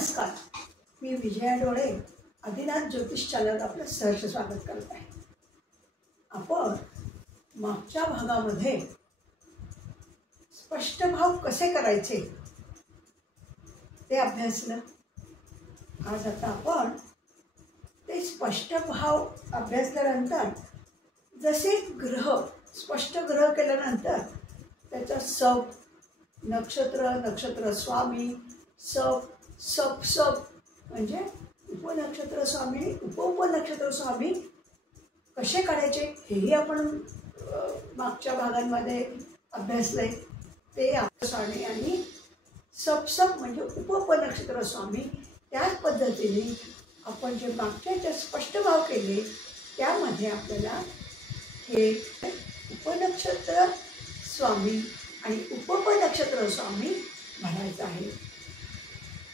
नमस्कार, मी विजया डोळे आदिनाथ ज्योतिष चॅनल आपलं सहर्ष स्वागत करत आहे. आपण मागच्या भागामध्ये स्पष्ट भाव कसे करायचे ते अभ्यासलं. आज आता आपण ते स्पष्ट भाव अभ्यासल्यानंतर जसे ग्रह स्पष्ट ग्रह केल्यानंतर त्याचा सब नक्षत्र नक्षत्र स्वामी सब सब सब म्हणजे उपनक्षत्र स्वामी उपनक्षत्र स्वामी कसे काढायचे हेही आपण मागच्या भागांमध्ये अभ्यासले. ते स्वामी आणि सब सब म्हणजे उपनक्षत्र स्वामी त्याच पद्धतीने आपण जे मागच्या स्पष्ट भाव केले त्यामध्ये आपल्याला हे उपनक्षत्र स्वामी आणि उपनक्षत्र स्वामी म्हणायचं आहे.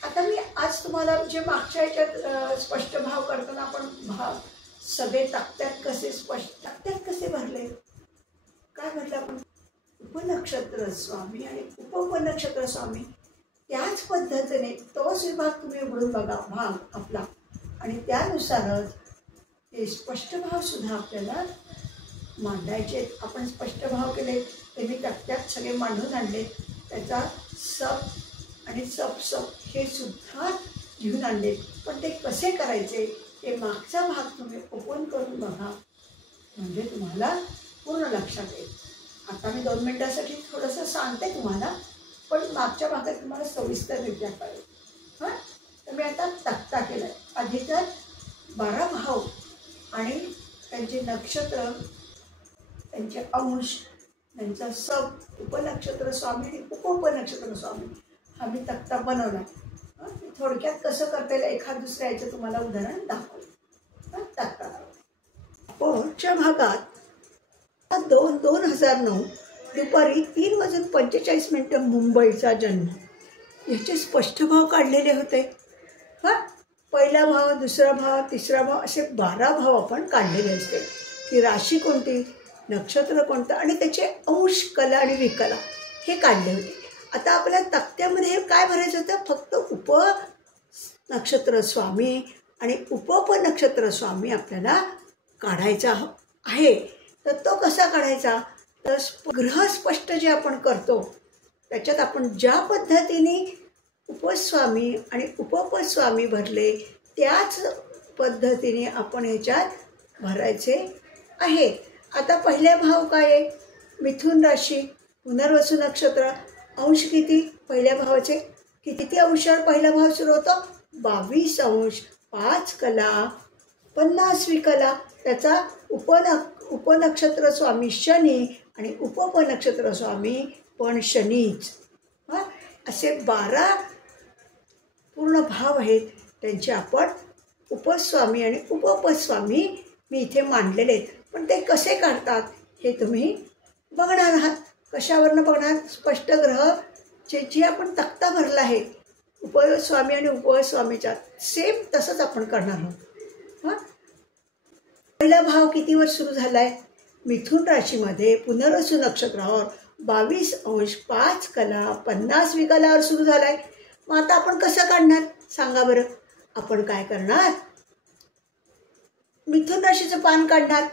आता मी आज तुम्हाला जे मागच्या ह्याच्यात स्पष्ट भाव करताना आपण भाव सगळे तक्त्यात कसे भरले, काय म्हटलं आपण उपनक्षत्र स्वामी आणि उपनक्षत्र स्वामी त्याच पद्धतीने तोच विभाग तुम्ही उघडून बघा भाग आपला आणि त्यानुसारच हे स्पष्ट भाव सुद्धा आपल्याला मांडायचे. आपण स्पष्ट भाव केले ते मी तक्त्यात सगळे मांडून आणले. त्याचा सब आणि सब सब हे सुद्धा घेऊन आणले. पण ते कसे करायचे ते मागचा भाग तुम्ही ओपन करून बघा म्हणजे तुम्हाला पूर्ण लक्षात येईल. आता मी 2 मिनिटासाठी थोडंसं सांगते तुम्हाला, पण मागच्या भागात तुम्हाला सविस्तररित्या कळेल. तर मी आता तक्ता केला आहे. आधी तर 12 भाव आणि त्यांचे नक्षत्र त्यांचे अंश त्यांचा सब उपनक्षत्र स्वामी आणि उपनक्षत्र स्वामी हा मी तक्ता बनवला. थोडक्यात कसं करता येईल एखाद दुसऱ्या याचं तुम्हाला उदाहरण दाखवलं. तक्ता पुढच्या भागात 2009 दुपारी 3:45 मुंबईचा जन्म याचे स्पष्ट भाव काढलेले होते. पहिला भाव दुसरा भाव तिसरा भाव असे 12 भाव आपण काढलेले असते की राशी कोणती नक्षत्र कोणतं आणि त्याचे अंश कला आणि विकला हे काढले होते. आता आपल्या तक्त्यामध्ये हे काय भरायचं होतं, फक्त उपनक्षत्र स्वामी आणि उपनक्षत्र स्वामी आपल्याला काढायचा आहे. तर तो कसा काढायचा, तर ग्रह स्पष्ट जे आपण करतो त्याच्यात आपण ज्या पद्धतीने उपस्वामी आणि उपस्वामी भरले त्याच पद्धतीने आपण ह्याच्यात भरायचे आहे. आता पहिला भाव काय आहे, मिथुन राशी पुनर्वसू नक्षत्र अंश किती पहिल्या भावाचे किती अंशावर पहिला भाव सुरू होतो 22 अंश 5 कला 50 विकला. त्याचा उपनक्षत्र स्वामी शनी आणि उपनक्षत्र स्वामी पण शनीच. असे 12 पूर्ण भाव आहेत. त्यांचे आपण उपस्वामी आणि उपस्वामी मी इथे मांडलेले आहेत. पण ते कसे काढतात हे तुम्ही बघणार आहात. कशावरनं बघणार, स्पष्ट ग्रह जे आपण तक्ता भरला आहे उपस्वामी आणि उपस्वामीचा सेम तसंच आपण करणार आहोत. पहिला भाव कितीवर सुरू झाला आहे, मिथुन राशीमध्ये पुनर्वसू नक्षत्रावर 22 अंश 5 कला 50 विकलावर सुरू झाला आहे. मग आता आपण कसं काढणार सांगा बरं. आपण काय करणार, मिथुन राशीचं पान काढणार.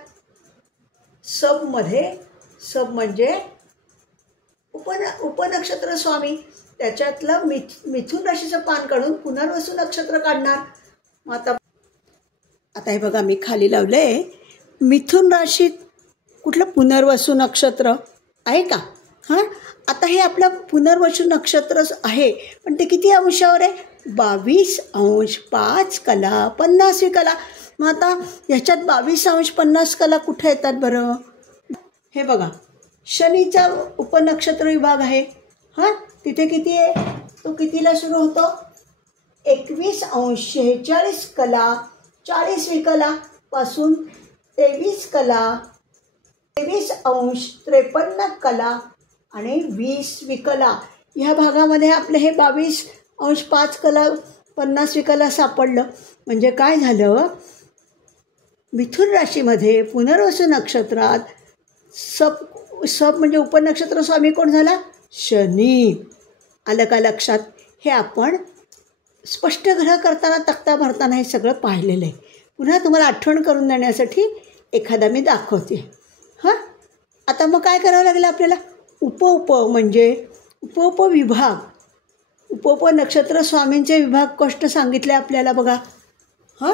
सबमध्ये सब म्हणजे उपनक्षत्र स्वामी त्याच्यातलं मिथुन राशीचं पान काढून पुनर्वसू नक्षत्र काढणार. मग आता हे बघा मी खाली लावले मिथुन राशीत कुठलं पुनर्वसू नक्षत्र आहे का. आता हे आपलं पुनर्वसू नक्षत्र आहे पण ते किती अंशावर आहे 22 अंश 5 कला 50 कला. मग आता ह्याच्यात 22 अंश 50 कला कुठे येतात बरं. हे बघा शनीचा उपनक्षत्र विभाग आहे. तिथे किती आहे, तो कितीला सुरू होतो 21 अंश 46 कला 40 विकला पासून 23 कला 23 अंश 53 कला आणि 20 विकला. ह्या भागामध्ये आपले हे 22 अंश 5 कला 50 विकला सापडलं. म्हणजे काय झालं, मिथुन राशीमध्ये पुनर्वसू नक्षत्रात सब म्हणजे उपनक्षत्र स्वामी कोण झाला शनी. आलं का लक्षात. हे आपण स्पष्ट ग्रह करताना तक्ता भरताना हे सगळं पाहिलेलं आहे. पुन्हा तुम्हाला आठवण करून देण्यासाठी एखादा मी दाखवते. हां, आता मग काय करावं लागेल आपल्याला? उप म्हणजे विभाग, उप नक्षत्र स्वामींचे विभाग कष्ट सांगितले आपल्याला बघा. हां,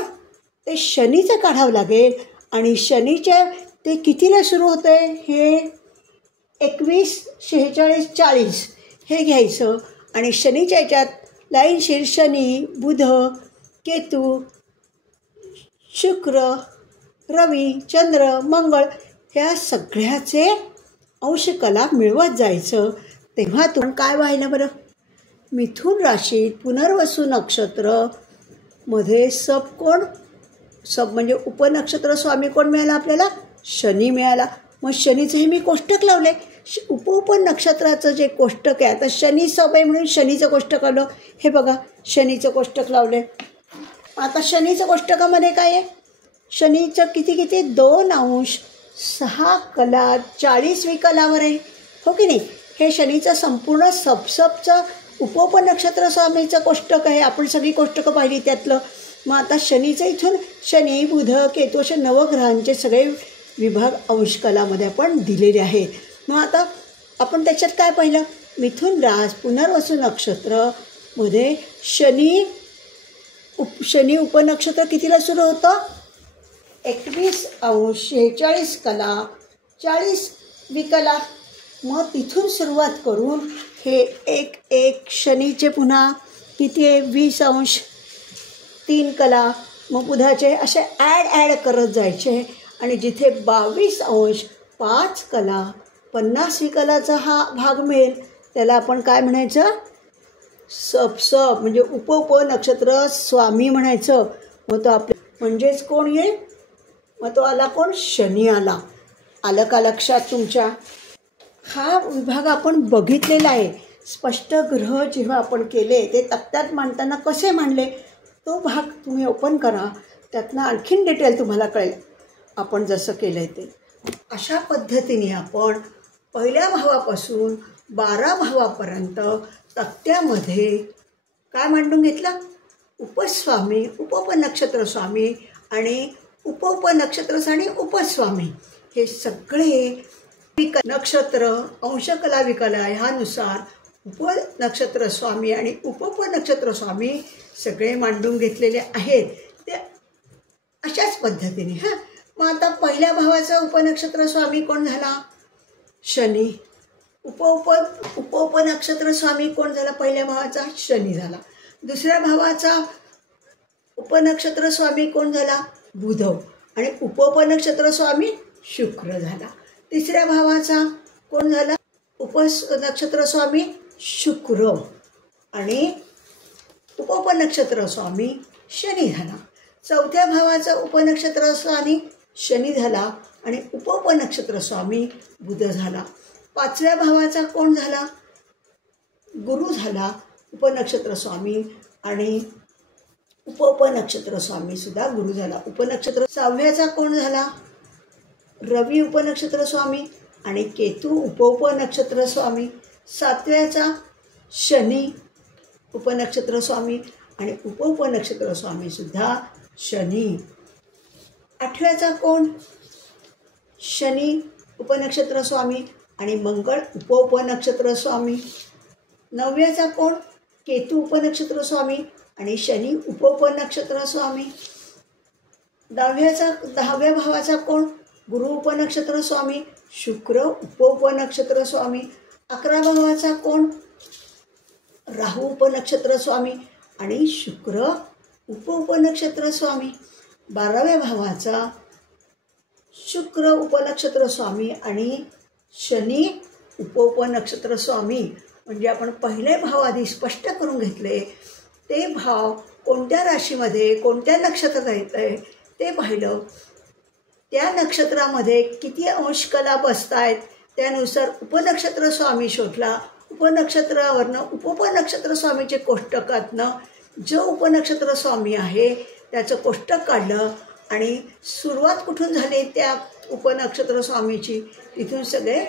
ते शनीचं काढावं लागेल. आणि शनीचे ते कितीला सुरू होतं आहे? हे 21, 46, 40 हे घ्यायचं. आणि शनीच्या याच्यात लाईनशीर शनी, बुध, केतू, शुक्र, रवी, चंद्र, मंगळ ह्या सगळ्याचे अंशकला मिळवत जायचं. तेव्हा तुम्ही काय व्हायला बरं? मिथुन राशीत पुनर्वसू नक्षत्र मध्ये सब म्हणजे उपनक्षत्र स्वामी कोण मिळाला आपल्याला? शनी मिळाला. मग शनीचं हे मी कोष्टक लावले. उपनक्षत्राचं जे कोष्टक आहे, आता शनी सब आहे म्हणून शनीचं कोष्टक आलं. हे बघा, शनीचं कोष्टक लावले. आता शनीचं कोष्टकामध्ये काय आहे? शनीचं किती 2 अंश 6 कला 40 विकलावर आहे, हो की नाही? हे शनीचं संपूर्ण सबचं उपनक्षत्र स्वामीचं कोष्टक आहे. आपण सगळी कोष्टकं पाहिली त्यातलं. मग आता शनीचं इथून शनी, बुध, केतू अशा नवग्रहांचे सगळे विभाग अंशकलामध्ये आपण दिलेले आहेत. मग आता आपण त्याच्यात काय पाहिलं? मिथुन रास पुनर्वसू नक्षत्रमध्ये शनी उपनक्षत्र कितीला सुरू होतं? 21 अंश 46 कला 40 विकला. मग तिथून सुरुवात करून हे एक शनीचे पुन्हा किती आहे? 20 अंश 3 कला. मग बुधाचे असे ॲड करत जायचे. आणि जिथे 22 अंश 5 कला 50 विकलाचा हा भाग मिळेल त्याला आपण काय म्हणायचं? सब म्हणजे उप नक्षत्र स्वामी म्हणायचं. मग तो आपल्या म्हणजेच कोण येईल? मग तो आला कोण? शनी आला. आलं का लक्षात तुमच्या? हा विभाग आपण बघितलेला आहे. स्पष्ट ग्रह जेव्हा आपण केले ते तक्त्यात मांडताना कसे मांडले तो भाग तुम्ही ओपन करा. त्यातनं आणखीन डिटेल तुम्हाला कळेल आपण जसं केलं आहे ते. अशा पद्धतीने आपण पहिल्या भावापासून 12 भावापर्यंत तक्त्यामध्ये काय मांडून घेतलं? उपस्वामी, उपनक्षत्र स्वामी आणि उपनक्षत्र आणि उपस्वामी हे सगळे नक्षत्र अंशकला विकला ह्यानुसार उपनक्षत्र स्वामी आणि उपनक्षत्र स्वामी सगळे मांडून घेतलेले आहेत. ते अशाच पद्धतीने. हां, मग आता पहिल्या भावाचा उपनक्षत्र स्वामी कोण झाला? शनी. उपनक्षत्र स्वामी कोण झाला? पहिल्या भावाचा शनी झाला. दुसऱ्या भावाचा उपनक्षत्र स्वामी कोण झाला? बुध. आणि उपनक्षत्र स्वामी शुक्र झाला. तिसऱ्या भावाचा कोण झाला? उपनक्षत्र स्वामी शुक्र आणि उपनक्षत्र स्वामी शनी झाला. चौथ्या भावाचा उपनक्षत्र स्वामी शनी झाला आणि उपनक्षत्र स्वामी बुध झाला. पाचव्या भावाचा कोण झाला? गुरु झाला. उपनक्षत्र स्वामी आणि उपनक्षत्र स्वामी सुद्धा गुरु झाला. उपनक्षत्र 6व्याचा कोण झाला? रवी उपनक्षत्र स्वामी आणि केतू उपनक्षत्र स्वामी. 7व्याचा शनी उपनक्षत्र स्वामी आणि उपनक्षत्र स्वामी सुद्धा शनी. 8व्याचा कोण? शनी उपनक्षत्र स्वामी आणि मंगळ उपनक्षत्र स्वामी. 9व्याचा कोण? केतू उपनक्षत्र स्वामी आणि शनी उपनक्षत्र स्वामी. 10व्या भावाचा कोण? गुरु उपनक्षत्र स्वामी शुक्र उपनक्षत्र स्वामी. 11व्या भावाचा कोण? राहू उपनक्षत्र स्वामी आणि शुक्र उपनक्षत्र स्वामी. 12व्या भावाचा शुक्र उपनक्षत्र स्वामी आणि शनी उपनक्षत्र स्वामी. म्हणजे आपण पहिले भाव आधी स्पष्ट करून घेतले. ते भाव कोणत्या राशीमध्ये कोणत्या नक्षत्रात येत आहे ते पाहिलं. त्या नक्षत्रामध्ये किती अंशकला बसत आहेत त्यानुसार उपनक्षत्र स्वामी शोधला. उपनक्षत्रावरनं उपनक्षत्र स्वामीचे कोष्टकातनं जो उपनक्षत्र स्वामी आहे त्याचं कोष्टक काढलं आणि सुरुवात कुठून झाली त्या उपनक्षत्र स्वामीची तिथून सगळे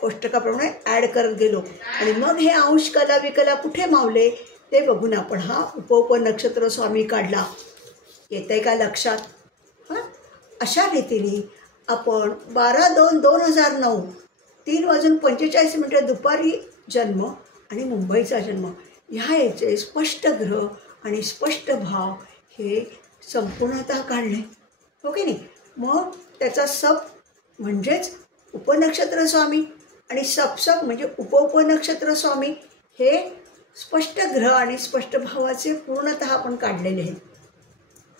कोष्टकाप्रमाणे ॲड करत गेलो. आणि मग हे अंशकला विकला कुठे मावले ते बघून आपण हा उप नक्षत्र स्वामी काढला. येतंय का लक्षात? हां, अशा रीतीने आपण 12/2/2009 3:45 दुपारी जन्म आणि मुंबईचा जन्म ह्या याचे स्पष्ट ग्रह आणि स्पष्ट भाव हे संपूर्णतः काढले, हो की नाही? मग त्याचा सप म्हणजेच उपनक्षत्र स्वामी आणि सपसप म्हणजे उपनक्षत्र स्वामी हे स्पष्ट ग्रह आणि स्पष्ट भावाचे पूर्णतः आपण काढलेले आहेत.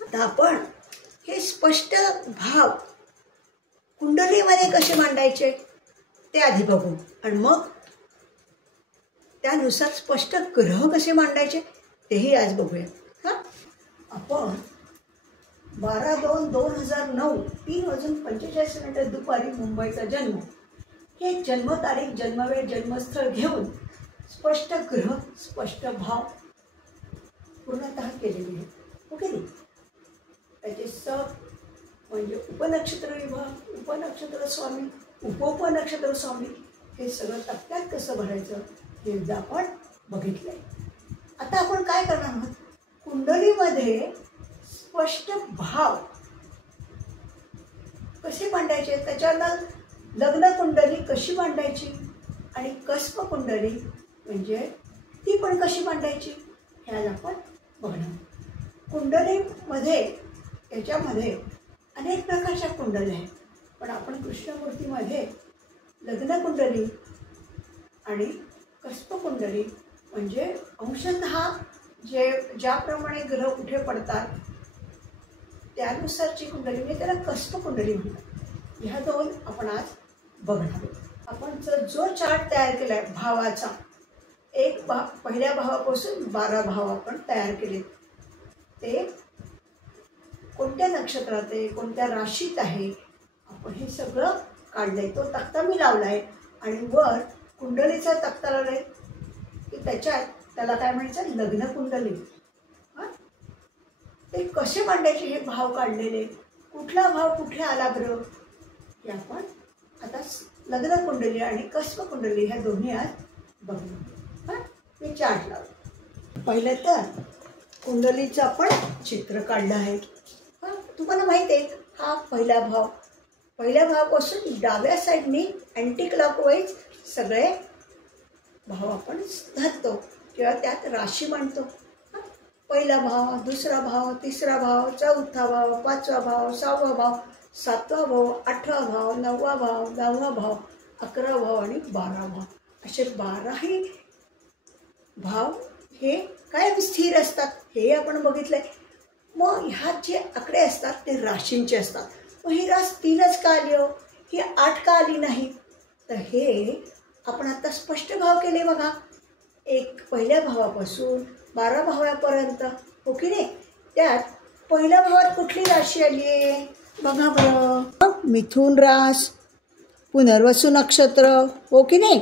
आता आपण हे स्पष्ट भाव कुंडलीमध्ये कसे मांडायचे ते आधी बघू आणि मग त्यानुसार स्पष्ट ग्रह कसे मांडायचे तेही आज बघूया. हां, आपण 12/2/2009 3:45 दुपारी मुंबईचा जन्म हे जन्मतारीख, जन्मवेळ, जन्मस्थळ घेऊन स्पष्ट ग्रह स्पष्ट भाव पूर्णतः केलेले आहेत, ओके नाही? त्याचे सप म्हणजे उपनक्षत्र विभाग, उपनक्षत्र स्वामी, उपनक्षत्र स्वामी हे सगळं टप्प्यात कसं भरायचं हे एकदा आपण बघितलंय. आता आपण काय करणार आहोत? कुंडलीमध्ये स्पष्ट भाव कसे मांडायचे, त्याच्याला लग्न कुंडली कशी मांडायची आणि कस्प कुंडली म्हणजे ती पण कशी मांडायची ह्याला आपण बघणार. कुंडलीमध्ये याच्यामध्ये अनेक प्रकारच्या कुंडल्या आहेत, पण आपण कृष्णमूर्तीमध्ये लग्न कुंडली आणि कस्प कुंडली म्हणजे अंशतः ज्याप्रमाणे ग्रह कुठे पडतात त्यानुसारची कुंडली म्हणजे त्याला कस्प कुंडली म्हणतात. ह्या दोन आपण आज बघणार. आपण जो चार्ट तयार केला आहे भावाचा, पहिल्या भावापासून 12 भाव आपण तयार केले, ते कोणत्या नक्षत्रात आहे, कोणत्या राशीत आहे, आपण हे सगळं काढलंय. तो तक्ता मी लावलाय आणि वर कुंडलीचा तक्ता लावलाय की त्याच्यात त्याला काय म्हणायचं, लग्न कुंडली. हां, ते कसे मांडायचे हे भाव काढलेले, कुठला भाव कुठे आला बरं हे आपण आता लग्न कुंडली आणि कस्प कुंडली ह्या दोन्ही आज बघू. हां, मी चार्ट लावतो. पहिलं तर कुंडलीचं आपण चित्र काढलं आहे. हां, तुम्हाला माहिती आहे हा पहिला भाव, पहिल्या भावापासून डाव्या साईडनी अँटी क्लॉकवाईज सगळे भाव आपण धरतो किंवा त्यात राशी मांडतो. पहिला भाव, दुसरा भाव, तिसरा भाव, चौथा भाव, पाचवा भाव, 6वा भाव, 7वा भाव, 8वा भाव, 9वा भाव, 10वा भाव, 11वा भाव आणि 12वा भाव असे 12ही भाव हे काय स्थिर असतात हे आपण बघितलंय. मग ह्यात जे आकडे असतात ते राशींचे असतात. मग ही रास 3च का आली हो, ही 8 का आली नाही? तर हे आपण आता स्पष्ट भाव केले बघा, एक पहिल्या भावापासून 12 भावापर्यंत, हो की नाही? त्यात पहिल्या भावात कुठली राशी आली आहे बघा बरं, मिथुन रास, पुनर्वसू नक्षत्र, हो की नाही?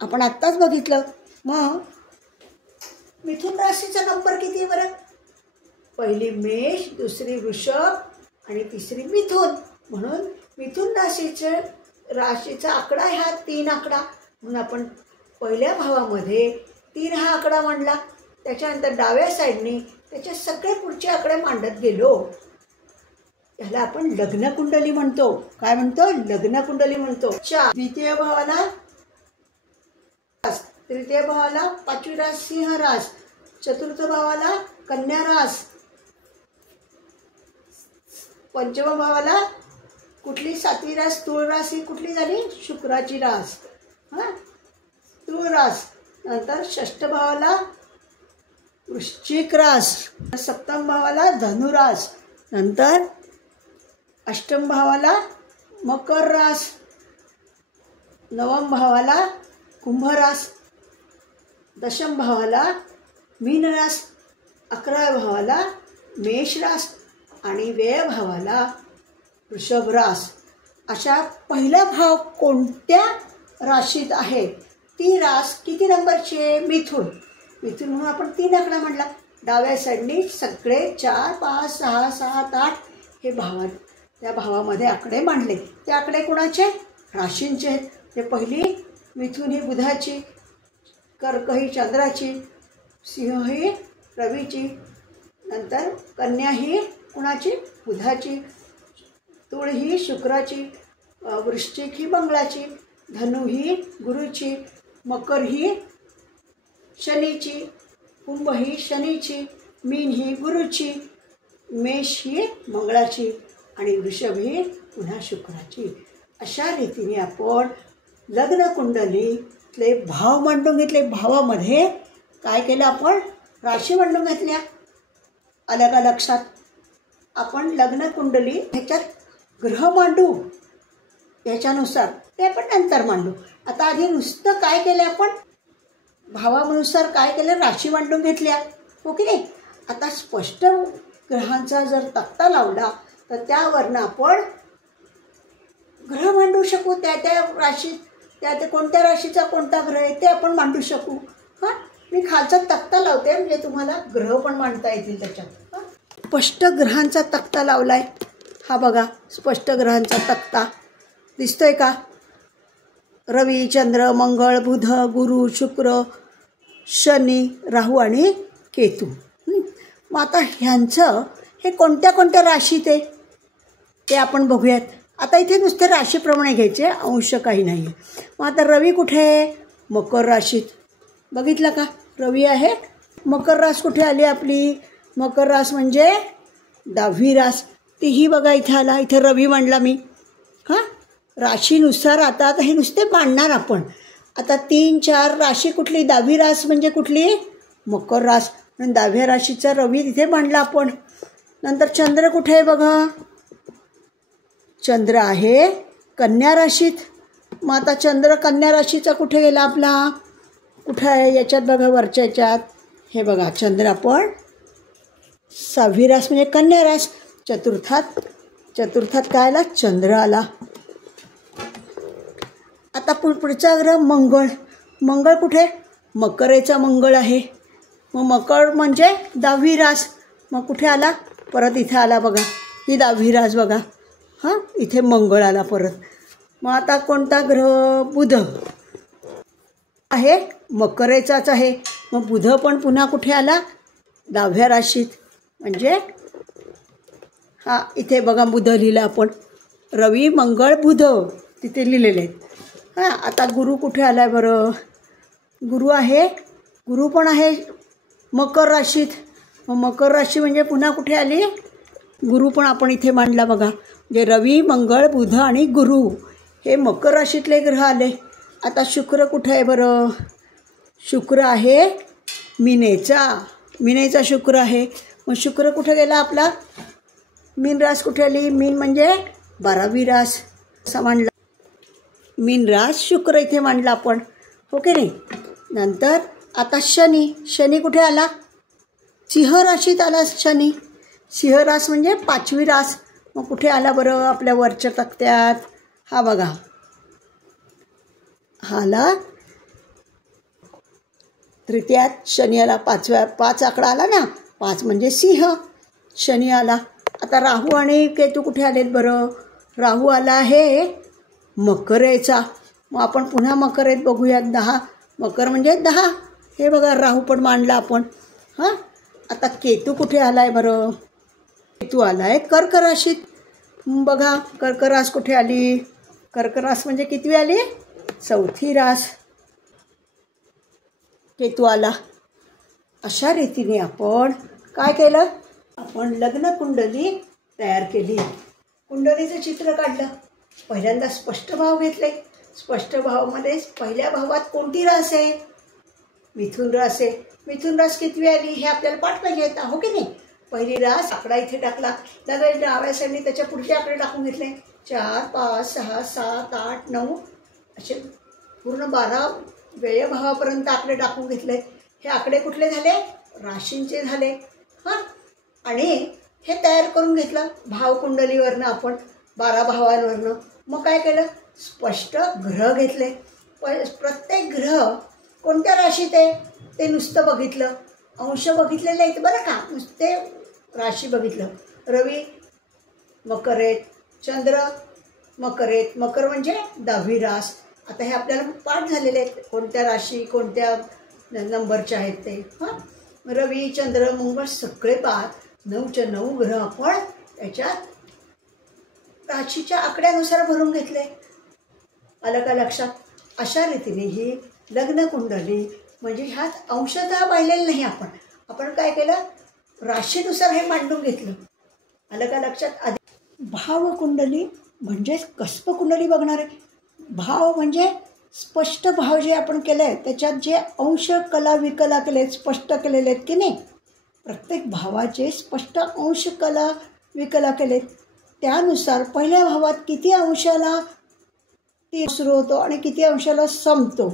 आपण आत्ताच बघितलं. मग मिथुन राशीचा नंबर किती आहे बरं? पहिली मेष, दुसरी वृषभ आणि तिसरी मिथुन. म्हणून मिथुन राशीचा आकडा ह्या 3 आकडा, म्हणून आपण पहिल्या भावामध्ये 3 हा आकडा मांडला. त्याच्यानंतर डाव्या साईडनी त्याचे सगळे पुढचे आकडे मांडत गेलो. याला आपण लग्न कुंडली म्हणतो. काय म्हणतो? लग्न कुंडली म्हणतो. द्वितीय भावाला, तृतीय भावाला 5वी रास सिंह रास, चतुर्थ भावाला कन्या रास, पंचम भावाला कुठली 7वी रास तुळ रास, ही कुठली झाली? शुक्राची रास. हां, तुळ रास. नंतर षष्ठ भावाला वृश्चिक रास, सप्तम भावाला धनुरास, नंतर अष्टम भावाला मकर रास, नवम भावाला कुंभ रास, दशम भावाला मीन रास, 11व्या भावाला मेष रास आणि व्यय भावाला वृषभ रास. अशा पहिला भाव कोणत्या राशीत आहे ती रास किती नंबरची आहे? मिथुन. मिथुन म्हणून आपण 3 आकडा म्हटला. डाव्या साईडनी सगळे 4, 5, 6, 7, 8 हे भाव, त्या भावामध्ये आकडे मांडले. ते आकडे कोणाचे? राशींचे आहेत. ते पहिली मिथुन ही बुधाची, कर्क ही चंद्राची, सिंह ही रवीची, नंतर कन्या ही कुणाची? बुधाची, तुळ ही शुक्राची, वृश्चिक ही मंगळाची, धनु ही गुरुची, मकर ही शनीची, कुंभ ही शनीची, मीन ही गुरुची, मेष ही मंगळाची आणि वृषभ ही पुन्हा शुक्राची. अशा रीतीने आपण लग्न कुंडलीतले भाव मांडून घेतले. भावामध्ये काय केलं आपण? राशी मांडून घेतल्या. आलं का लक्षात? आपण लग्न कुंडली ह्याच्यात ग्रह मांडू, याच्यानुसार ते आपण नंतर मांडू. आता आधी नुसतं काय केलं आपण? भावानुसार काय केलं? राशी मांडून घेतल्या, हो की नाही? आता स्पष्ट ग्रहांचा जर तक्ता लावला तर त्यावरनं आपण ग्रह मांडू शकू. त्या त्या राशीत त्या कोणत्या राशीचा कोणता ग्रह आहे ते आपण मांडू शकू. हां, मी खालचा तक्ता लावते म्हणजे तुम्हाला ग्रह पण मांडता येतील त्याच्यात. स्पष्ट ग्रहांचा तक्ता लावलाय. हा बघा, स्पष्ट ग्रहांचा तक्ता दिसतोय का? रवी, चंद्र, मंगळ, बुध, गुरु, शुक्र, शनी, राहू आणि केतू. मग आता ह्यांचं हे कोणत्या कोणत्या राशीत आहे ते आपण बघूयात. आता इथे नुसते राशीप्रमाणे घ्यायचे, अंश काही नाही आहे. मग आता रवी कुठे आहे? मकर राशीत. बघितलं का? रवी आहे. मकर रास कुठे आली आपली? मकर रास म्हणजे 10वी रास. तीही बघा इथे आला. इथे रवी मांडला मी. हां, राशीनुसार आता हे नुसते मांडणार आपण. आता 3, 4 राशी कुठली? 10वी रास म्हणजे कुठली? मकर रास. आणि 10व्या राशीचा रवी तिथे मांडला आपण. नंतर चंद्र कुठे आहे बघा? चंद्र आहे कन्या राशीत. मग आता चंद्र कन्या राशीचा कुठे गेला आपला? कुठं आहे? याच्यात बघा, वरच्या याच्यात. हे बघा, चंद्र आपण 6वी रास म्हणजे कन्या रास. चतुर्थात काय आला? चंद्र आला. आता पुढचा ग्रह मंगळ. मंगळ कुठे? मकरेचा मंगळ आहे. मग मकर म्हणजे 10वी रास. मग कुठे आला? परत इथे आला बघा, ही 10वी रास बघा. हां, इथे मंगळ आला परत. मग आता कोणता ग्रह? बुध आहे, मकरेचाच आहे. मग बुध पण पुन्हा कुठे आला? 10व्या राशीत. म्हणजे हा इथे बघा बुध लिहिलं आपण. रवी, मंगळ, बुध तिथे लिहिलेले आहेत. हां, आता गुरु कुठे आला आहे बरं? गुरु आहे, गुरु पण आहे मकर राशीत. मग मकर राशी म्हणजे पुन्हा कुठे आली? गुरु पण आपण इथे मांडला बघा. म्हणजे रवी, मंगळ, बुध आणि गुरु हे मकर राशीतले ग्रह आले. आता शुक्र कुठे आहे बरं? शुक्र आहे मीनेचा शुक्र आहे. मग शुक्र कुठे गेला आपला? मीन रास कुठे आली? मीन म्हणजे 12वी रास असा मांडला. मीन रास शुक्र इथे मांडला आपण, हो की नाही? नंतर आता शनी कुठे आला? सिंह राशीत आला शनी. सिंह रास म्हणजे 5वी रास. मग कुठे आला बरं आपल्या वरच्या तक्त्यात? हा बघा, हा आला तृतीयात. शनी आला 5 आकडा आला ना, 5 म्हणजे सिंह. शनी आला. आता राहू आणि केतू कुठे आलेत बरं? राहू आला आहे मकरेचा. मग आपण पुन्हा मकरेत बघूयात. 10 मकर म्हणजे 10. हे बघा, राहू पण मांडला आपण. हां, आता केतू कुठे आला आहे बरं? केतू आला आहे कर्क राशीत. बघा, कर्क रास कुठे आली? कर्क रास म्हणजे कितवी आली? 4थी रास. केतू आला. अशा रीतीने आपण काय केलं? आपण लग्न कुंडली तयार केली. कुंडलीचं चित्र काढलं. पहिल्यांदा स्पष्ट भाव घेतले. स्पष्ट भावामध्ये पहिल्या भावात कोणती रास आहे? मिथुन रास आहे. मिथुन रास कितवी आली हे आपल्याला पाठ पाहिजे, हो की नाही? पहिली रास आकडा इथे टाकला. लगेच डाव्या साईडने त्याच्या पुढचे आकडे टाकून घेतले. 4, 5, 6, 7, 8, 9 असे पूर्ण 12 व्ययभावापर्यंत आकडे टाकून घेतले. हे आकडे कुठले झाले? राशींचे झाले. हां, आणि हे तयार करून घेतलं भावकुंडलीवरनं आपण 12 भावांवरनं. मग काय केलं? स्पष्ट ग्रह घेतले. प्रत्येक ग्रह कोणत्या राशीत आहे ते नुसतं बघितलं. अंश बघितलेले आहेत बरं का, नुसते राशी बघितलं. रवी मकरेत, चंद्र मकरेत. मकर म्हणजे 10वी रास. आता हे आपल्याला पाठ झालेले आहेत कोणत्या राशी कोणत्या नंबरच्या आहेत ते. हां, रवी चंद्र मंगळ सगळे 9च्या 9 ग्रह आपण याच्यात राशीच्या आकड्यानुसार भरून घेतले. आलं का लक्षात? अशा रीतीने ही लग्न कुंडली म्हणजे ह्यात अंशतः पाहिलेलं नाही. आपण काय केलं, राशीनुसार हे मांडून घेतलं. आलं का लक्षात? आधी भावकुंडली म्हणजेच कस्पकुंडली बघणार आहे. भाव म्हणजे स्पष्ट भाव जे आपण केले आहे त्याच्यात जे अंश कला विकला केले स्पष्ट केलेले आहेत की नाही, प्रत्येक भावाचे स्पष्ट अंश कला विकला केलेत. त्यानुसार पहिल्या भावात किती अंशाला ती सुरू होतो आणि किती अंशाला संपतो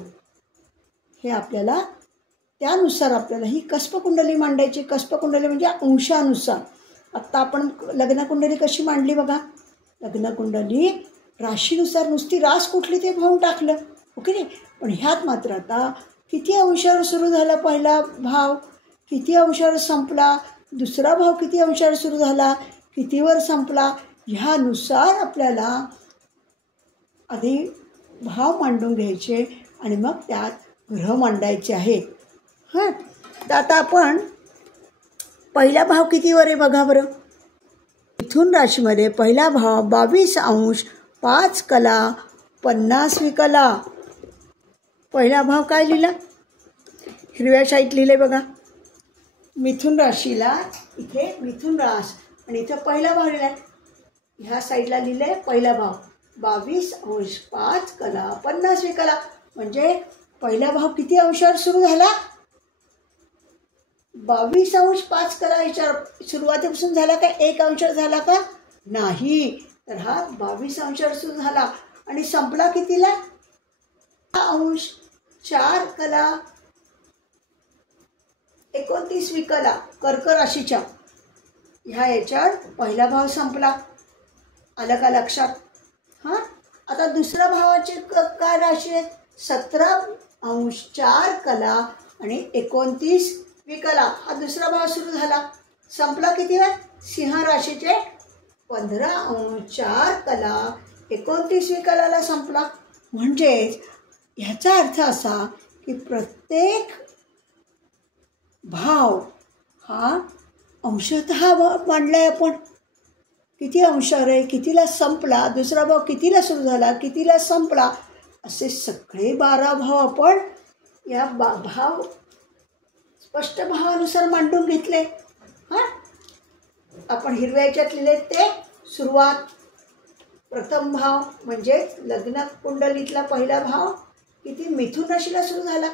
हे आपल्याला त्यानुसार आपल्याला ही कस्पकुंडली मांडायची. कस्पकुंडली म्हणजे अंशानुसार. आत्ता आपण लग्नकुंडली कशी मांडली बघा. लग्नकुंडली राशीनुसार नुसती रास कुठली ते पाहून टाकलं, ओके नाही. पण ह्यात मात्र आता किती अंशावर सुरू झाला पहिला भाव, किती अंशावर संपला, दुसरा भाव किती अंशावर सुरू झाला, कितीवर संपला, ह्यानुसार आपल्याला आधी भाव मांडून घ्यायचे आणि मग त्यात ग्रह मांडायचे आहेत. हां, तर आता आपण पहिला भाव कितीवर आहे बघा बरं. मिथुन राशीमध्ये पहिला भाव 22 अंश 5 कला 50 विकला. पहिला भाव काय लिहिला, हिरव्या शाईत लिहिले बघा. मिथुन राशीला इथे मिथुन रास आणि इथं पहिला भाव लिहिला. ह्या साईडला लिहिले पहिला भाव 22 अंश 5 कला 50 विकला. म्हणजे पहिला भाव किती अंशावर सुरू झाला, 22 अंश 5 कला याच्यावर सुरुवातीपासून झाला का 1 अंशावर झाला का नाही, तर हा 22 अंशावर सुरू झाला आणि संपला कितीला, अंश 4 कला 29 विकला. कर्क राशीच्या ह्या याच्यावर पहिला भाव संपला. आलं का लक्षात? हां, आता दुसऱ्या भावाची काय राशी आहे, 17 अंश 4 कला आणि 29 विकला. हा दुसरा भाव सुरू झाला, संपला किती वेळ, सिंह राशीचे 15 अंश 4 कला 29 विकलाला संपला. म्हणजेच ह्याचा अर्थ असा की प्रत्येक भाव हा अंशतः मांडलाय आपण. किती अंशावर आहे, कितीला संपला, दुसरा भाव कितीला सुरू झाला, कितीला संपला, असे सगळे 12 भाव आपण या भाव स्पष्ट भावानुसार मांडून घेतले. हां, आपण हिरव्या याच्यात लिहिले ते सुरुवात प्रथम भाव म्हणजे लग्न कुंडलीतला पहिला भाव किती मिथुन राशीला सुरू झाला,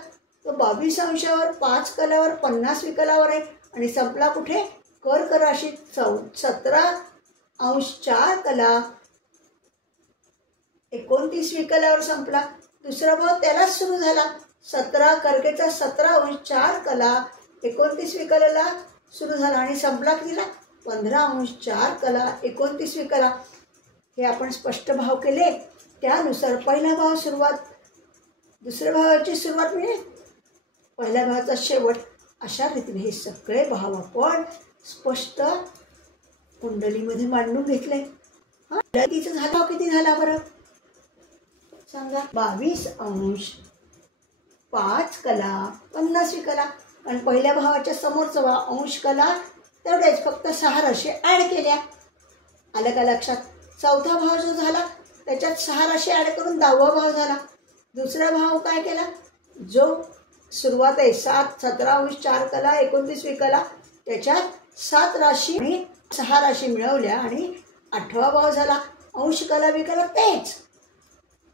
तो 22 अंशावर 5 कलावर 50 विकलावर आहे आणि संपला कुठे, कर्क राशीत 17 अंश 4 कला 29 विकलावर संपला. दुसरा भाव त्यालाच सुरू झाला, 17 कर्केचा 17 अंश 4 कला 29 विकलाला सुरू झाला आणि संपला कितीला, 15 अंश 4 कला 29 विकला. हे आपण स्पष्ट भाव केले. त्यानुसार पहिला भाव सुरुवात, दुसऱ्या भावाची सुरुवात म्हणजे पहिल्या भावाचा शेवट. अशा रीतीने हे सगळे भाव आपण स्पष्ट कुंडलीमध्ये मांडून घेतले. हां, तिचा झाला किती झाला बरं सांगा, 22 अंश 5 कला 50 विकला. आणि पहिल्या भावाच्या समोरचा भाव अंश कला तेवढेच, फक्त 6 राशी ॲड केल्या. आलं का लक्षात? चौथा भाव जो झाला त्याच्यात 6 राशी ॲड करून 10वा भाव झाला. दुसरा भाव काय केला, जो सुरुवात आहे 7 17 अंश 4 कला 29 विकला, त्याच्यात 7 राशी आणि 6 राशी मिळवल्या आणि 8वा भाव झाला. अंश कला विकला तेच,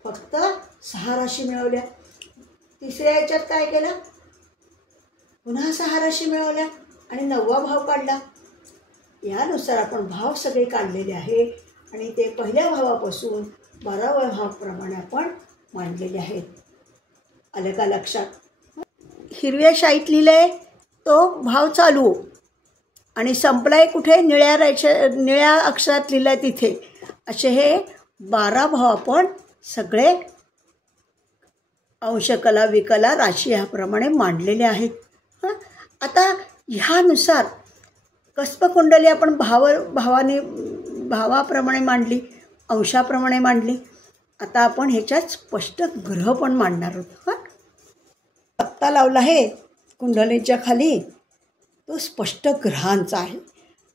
फक्त 6 राशी मिळवल्या. तिसऱ्या याच्यात काय केलं, पुन्हा 6 राशी मिळवल्या आणि 9वा भाव काढला. यानुसार आपण भाव सगळे काढलेले आहे आणि ते पहिल्या भावापासून 12व्या भावाप्रमाणे आपण मांडलेले आहेत. आलं का लक्षात? हिरव्या शाईत लिहिलंय तो भाव चालू आणि संपलाय कुठे, निळ्या अक्षरात लिहिलाय तिथे. असे हे 12 भाव आपण सगळे अंशकला विकला राशी ह्याप्रमाणे मांडलेले आहेत. हां, आता ह्यानुसार कस्पकुंडली आपण भावाप्रमाणे मांडली, अंशाप्रमाणे मांडली. आता आपण ह्याच्यात स्पष्ट ग्रह पण मांडणार आहोत. हां, पत्ता लावला आहे कुंडलीच्या खाली तो स्पष्टग्रहांचा आहे.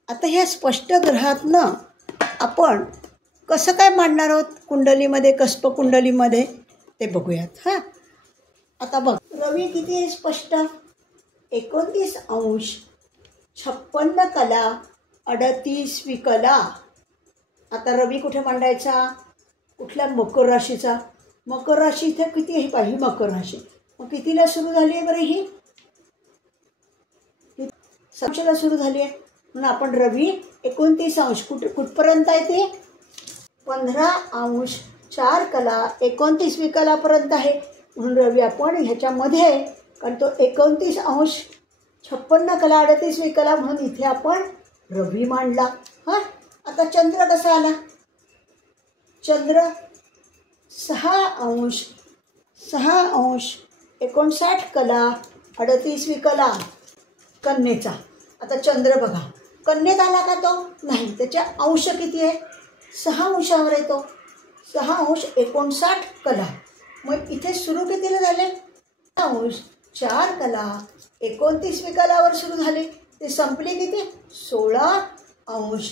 आता ह्या स्पष्टग्रहातनं आपण कसं काय मांडणार आहोत कुंडलीमध्ये, कस्प कुंडलीमध्ये, ते बघूयात. हां, आता बघ, रवी किती आहे स्पष्ट? 29 अंश 56 कला 38 विकला. आता रवी कुठे मांडायचा? कुठल्या? मकर राशीचा. मकर राशी इथे किती आहे पाहिजे? मकर राशी. मग कितीला सुरू झाली आहे बरं ही? 7ला सुरू झाली आहे. म्हणून आपण रवी 29 अंश कुठपर्यंत आहे ते? 15 अंश 4 कला 29 विकलापर्यंत आहे. म्हणून रवी आपण ह्याच्यामध्ये, कारण तो 29 अंश 56 कला 38 विकला, म्हणून इथे आपण रवी मांडला. हां, आता चंद्र कसा आला? चंद्र 6 अंश 59 कला 38 विकला कन्येचा. आता चंद्र बघा, कन्येत आला का तो? नाही. त्याच्या अंश किती आहे? 6 अंशावर आहे तो. 6 अंश 59 कला. मग इथे सुरू कितीला झाले? अंश 4 कला 29 विकलावर सुरू झाले. ते संपले किती? 16 अंश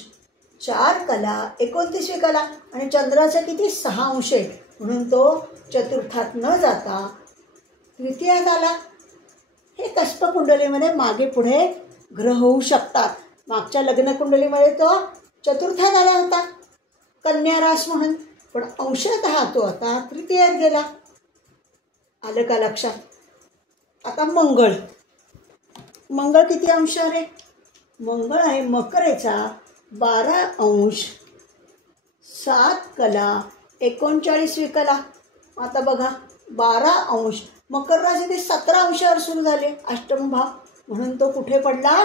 4 कला 29 विकला. आणि चंद्राचं किती? 6 अंश आहे. म्हणून तो चतुर्थात न जाता तृतीयात आला. हे कस्प कुंडलीमध्ये मागे पुढे ग्रह होऊ शकतात. मागच्या लग्न कुंडलीमध्ये तो चतुर्थात आला होता कन्या रास म्हणून, पण अंशतः तो आता तृतीयात गेला. आलं का लक्षात? आता मंगळ किती अंशावर आहे? मंगळ आहे मकरेचा 12 अंश 7 कला 39 विकला. आता बघा, 12 अंश मकर राशी ते 17 अंशावर सुरू झाले अष्टम भाव, म्हणून तो कुठे पडला?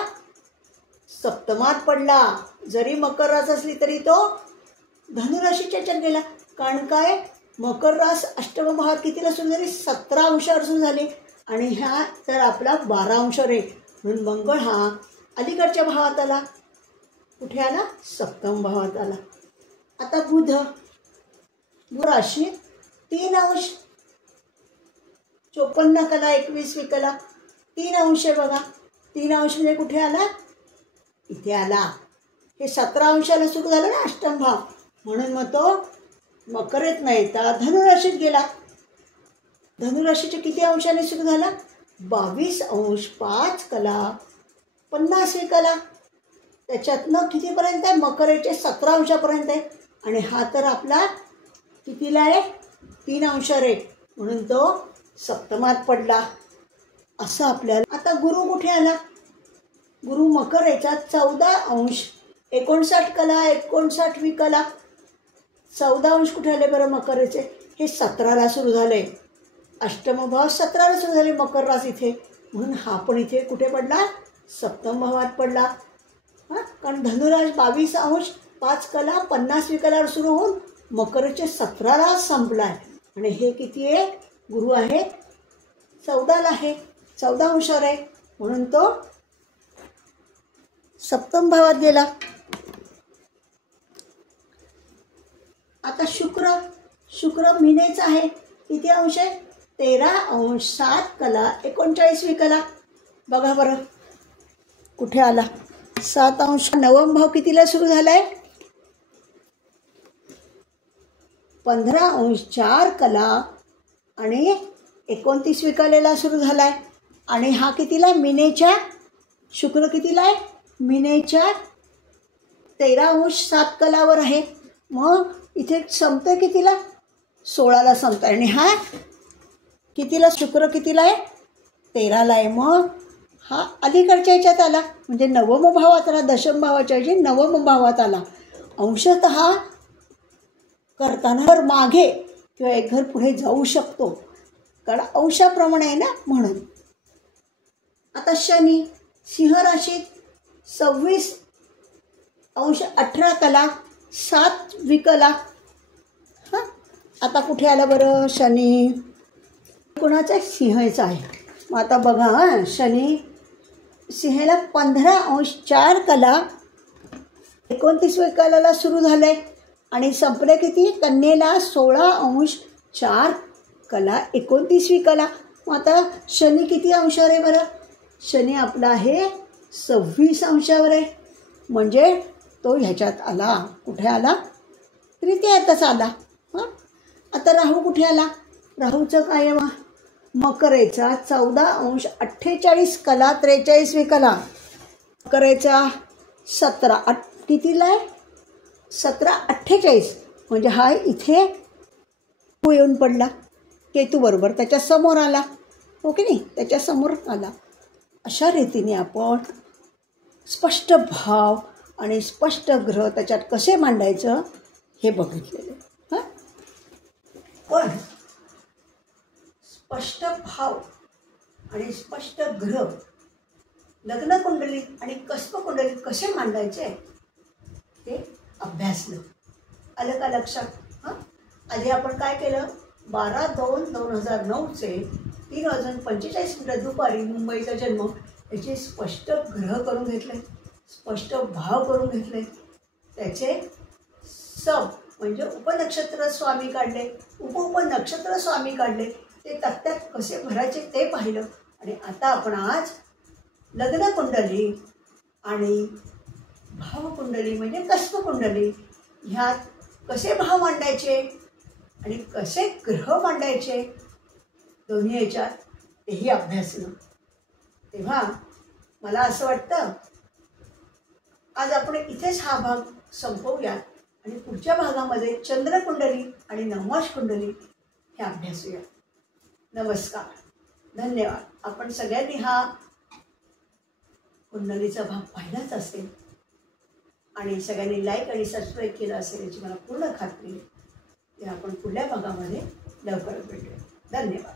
सप्तमात पडला. जरी मकर रास असली तरी तो धनुराशीच्या याच्यात गेला. कारण काय? मकर रास अष्टम भावात कितीला सुरू झाली? 17 अंशावर सुरू झाली. आणि ह्या तर आपला 12 अंशावर आहे. म्हणून मंगळ हा अलीकडच्या भावात आला. कुठे आला? सप्तम भावात आला. आता बुध राशी 3 अंश 54 कला 21 विकला. 3 अंश आहे बघा. 3 अंश म्हणजे कुठे आला? इथे आला. हे 17 अंशाला सुरू झालं ना अष्टम भाव, म्हणून मग तो मकरेत नाही तर धनुराशीत गेला. धनुराशीच्या किती अंशाने सुरू झाला? 22 अंश 5 कला 50 विकला. त्याच्यातनं कितीपर्यंत आहे? मकरेचे 17 अंशापर्यंत आहे. आणि हा तर आपला कितीला आहे? 3 अंशावर आहे. म्हणून तो सप्तमात पडला. असं आपल्याला. आता गुरु कुठे आला? गुरु मकरेचा 14 अंश 59 कला 59 विकला. 14 अंश कुठे आले बरं मकरेचे? हे 17ला सुरू झाले. अष्टम भाव 17ला सुरू झाले मकर रास इथे. म्हणून हा पण इथे कुठे पडला? सप्तम भावात पडला. हां, कारण धनुराश 22 अंश 5 कला 50 विकलावर सुरू होऊन मकरचे 17ला संपलाय. आणि हे किती आहे? गुरु आहे 14ला आहे, 14 अंशावर आहे. म्हणून तो सप्तम भावात गेला. आता शुक्र मीनेचा आहे. किती अंश आहे? 13 अंश 7 कला 39 विकला. बघा बरं कुठे आला? 7 अंश. नवम भाव कितीला सुरू झालाय? 15 अंश 4 कला आणि 29 विकलेला सुरू झालाय. आणि हा कितीला? मीनेच्या. शुक्र कितीला आहे? मीनेच्या 13 अंश 7 कलावर आहे. मग इथे संपतोय कितीला? 16ला संपतोय. आणि हा कितीला? शुक्र कितीला आहे? 13ला आहे. मग हा अलीकडच्या ह्याच्यात आला, म्हणजे नवम भावात आला. दशम भावाच्या ऐवजी नवम भावात आला. अंशतः करताना घर मागे किंवा एक घर पुढे जाऊ शकतो, कारण अंशाप्रमाणे आहे ना, म्हणून. आता शनी सिंह राशीत 26 अंश 18 कला 7 विकला. हां, आता कुठे आला बरं शनी? कोणाचा? सिंहाचा आहे. मग आता बघा, हां, शनी सिंहाला 15 अंश 4 कला 29 विकलाला सुरू झालं आहे. आणि संपले किती? कन्येला 16 अंश 4 कला 29 विकला. मग आता शनी किती अंशावर आहे बरं? शनी आपला आहे 26 अंशावर आहे, म्हणजे तो ह्याच्यात आला. कुठे आला? तृतीयातच आला. हां, आता राहू कुठे आला? राहूचं काय आहे? मकरेचा 14 अंश 48 कला 43वी कला. मकरेचा 17 कितीला आहे? 1748, म्हणजे हा इथे येऊन पडला. केतू बरोबर त्याच्या समोर आला. हो की नाही? त्याच्या समोर आला. अशा रीतीने आपण स्पष्ट भाव आणि स्पष्ट ग्रह त्याच्यात कसे मांडायचं हे बघितलेले. हां, पण स्पष्ट भाव आणि स्पष्ट ग्रह लग्नकुंडली आणि कस्पकुंडली कसे मांडायचे ते अभ्यासलं. आलं का लक्षात? हां, आधी आपण काय केलं? 12/2/2009 3:45 दुपारी मुंबईचा जन्म याचे स्पष्ट ग्रह करून घेतले, स्पष्ट भाव करून घेतले, त्याचे सब म्हणजे उपनक्षत्र स्वामी काढले, उपनक्षत्र स्वामी काढले, ते तत्त्यात कसे भरायचे ते पाहिलं. आणि आता आपण आज लग्नकुंडली आणि भावकुंडली म्हणजे कस्पकुंडली ह्यात कसे भाव मांडायचे आणि कसे ग्रह मांडायचे दोन्ही ह्याच्यात तेही अभ्यासलं. तेव्हा मला असं वाटतं आज आपण इथेच हा भाग संपवूया आणि पुढच्या भागामध्ये चंद्रकुंडली आणि नवमाश कुंडली हे अभ्यासूया. नमस्कार, धन्यवाद. आपण सगळ्यांनी हा कुंडलीचा भाग पाहिलाच असेल आणि सगळ्यांनी लाईक आणि सबस्क्राईब केलं असेल याची मला पूर्ण खात्री आहे. ते आपण पुढल्या भागामध्ये लवकरच भेटूया. धन्यवाद.